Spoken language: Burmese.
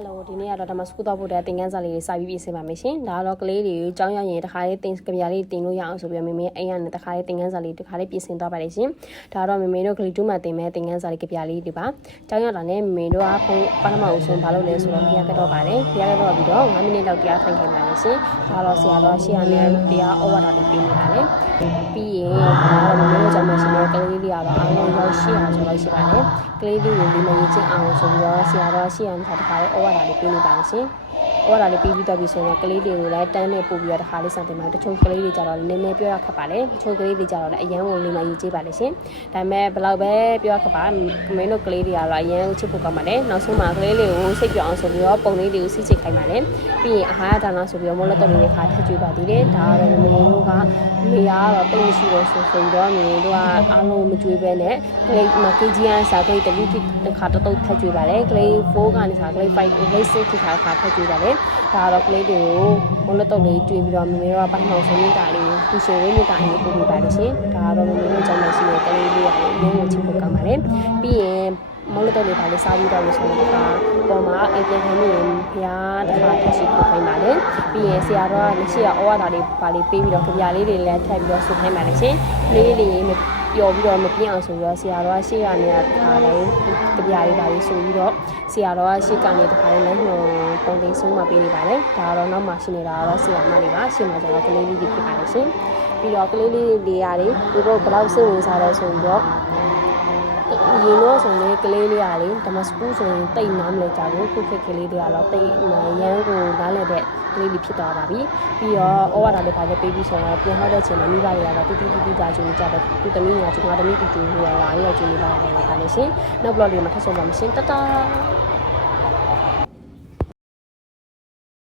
Hello ဒီနေ့ကတော့ဒါမှစကူတော့ဖို့တဲ့သင်ခန်းစာလေးတွေစာပြီးပြင်ဆင်ပါမယ်ရှင်။ဒါကတော့ကလေးတွေကိုကြောင်းရရင်တခါလေးသင်ကြပြလေးတင်လို့ရအောင်ဆိုပြီးမေမေအိမ်ကနေတခါလေးသင်ခန်းစာလေးတခါလေးပြင်ဆင်သွားပါလိမ့်ရှင်။ဒါတော့မေမေတို့ကလေး2မှတင်မဲ့သင်ခန်းစာလေးကြပြလေးတွေပါ။ကြောင်းရတာနဲ့မေမေတို့ကဖုန်းပထမဦးဆုံးဘာလုပ်လဲဆိုတော့ဖျားကတော့ပါတယ်။ဖျားကတော့ပြီးတော့9မိနစ်လောက်တရားထိုင်ခိုင်းပါလိမ့်ရှင်။ဒါတော့ဆရာတော်ရှေ့ကနေတရားဩဝါဒလေးပေးနေပါလေ။ပြီးရင်ဒါတော့မေမေတို့ကြောင့်မရှိတဲ့ကလေးလေးတွေကတော့အားလုံးရောက်ရှိအောင်ဆိုလို့ရှိပါတယ်။ကလေးလေးတွေဒီမရင်ချင်းအောင်ဆိုပြီးတော့ဆရာတော်ရှေ့ကနေတခါလေးဩဝါဒလေးပေးနေပါလိမ့်ရှင်။ဩဝါဒလေးပြီးပြီးတော့ပြီးဆိုရင်ကလေးတွေကိုလည်းတန်းနဲ့ပို့ပြီးတော့တခါလေးစတင်မှာတချို့ကလေးတွေကြတော့နည်းနည်းပြောရခက်ပါလေတချို့ကလေးတွေကြတော့လည်းအရန်ကိုလေးမရေးကြည့်ပါလေရှင်ဒါပေမဲ့ဘယ်လောက်ပဲပြောရခက်ပါမင်းတို့ကလေးတွေကတော့အရန်ချစ်ဖို့ကောင်းပါလေနောက်ဆုံးမှာကလေးလေးကိုစိတ်ပြောင်းအောင်ဆိုပြီးတော့ပုံလေးတွေကိုစီးချိတ်ခိုင်းပါလေပြီးရင်အာဟာရဒါနဆိုပြီးတော့မလို့တော့လေးခါထပ်ကြွေးပါသေးတယ်ဒါကတော့မင်းတို့ကနေရတော့တိတ်မရှိတော့ဆိုတော့မင်းတို့ကအားလုံးမကြွေးပဲနဲ့ကလေးမှာ KGN စာကလေးတလူတစ်ခါတော့ထပ်ကြွေးပါလေကလေး4ကနေစာကလေး5ကလေး6ခါခါထပ်ကြွေးပါလေဒါတော့ကလေးတွေကိုမလို့တော့လေးကြွေးပြီးတော့မင်းတို့ကပိုင်းအောင်ဆုံးနေတာလေးပူဆွေးနေတာအရေးပို့ပေးပါလိမ့်ရှင်ဒါတော့မင်းတို့ကြောင့်မရှိတဲ့ကလေးလေးကလည်းအရင်ကချစ်ဖို့ကောင်းပါလေပြီးရင်မလို့တော့လေးပါလေးစားပြီးတော့လို့ဆိုတော့ပေါ်မှာအပြင်ခံနေဖျားတစ်ခါထပ်ရှိပို့ခိုင်းပါလေပြီးရင်ဆရာတော်ကလက်ရှိကဩဝါဒလေးပါလေးပေးပြီးတော့ကြပြလေးတွေလည်းထပ်ပြီးတော့ဆုခိုင်းပါလိမ့်ရှင်လေးလေးပျော်ပြီးတော့မပြင်းအောင်ဆိုပြီးတော့ဆရာတော်ကရှေ့ကနေတခါလေးကြပြလေးပါလေးဆိုပြီးတော့ဆရာတော်ကရှေ့ကနေတခါလေးလည်းပုံသိမ်းဆုံးမှပေးနေပါလေဒါတော့နောက်မှရှိနေတာတော့ဆရာမလေးပါရှေ့မှာကျတော့ကလေးလေးတွေဖြစ်ပါလိမ့်ရှင်ပြီးတော့ကလေးလေးတွေရတယ်သူတို့ဘယ်လောက်စိတ်ဝင်စားလဲဆိုပြီးတော့ရေလို့ဆိုရင်ကလေးလေးရာလေးဓမ္မစပူးဆိုရင်တိတ်နားမလဲကြဘူးခုခေတ်ကလေးတွေကတော့တိတ်ရမ်းကိုနားလဲတဲ့ကလေးလေးဖြစ်သွားပါပြီပြီးတော့ဩဝါဒလေးပါလေးပေးပြီးဆိုတော့ပြန်ဟောတဲ့ချိန်မှာမိဘတွေကတော့တူကြာကျူကြတယ်သူသမီးငါကျမသမီးတူရလာရကျူနေပါတော့ပါလေရှင်နောက်ဘလော့လေးမှာထပ်ဆုံးပါမရှင်တတာ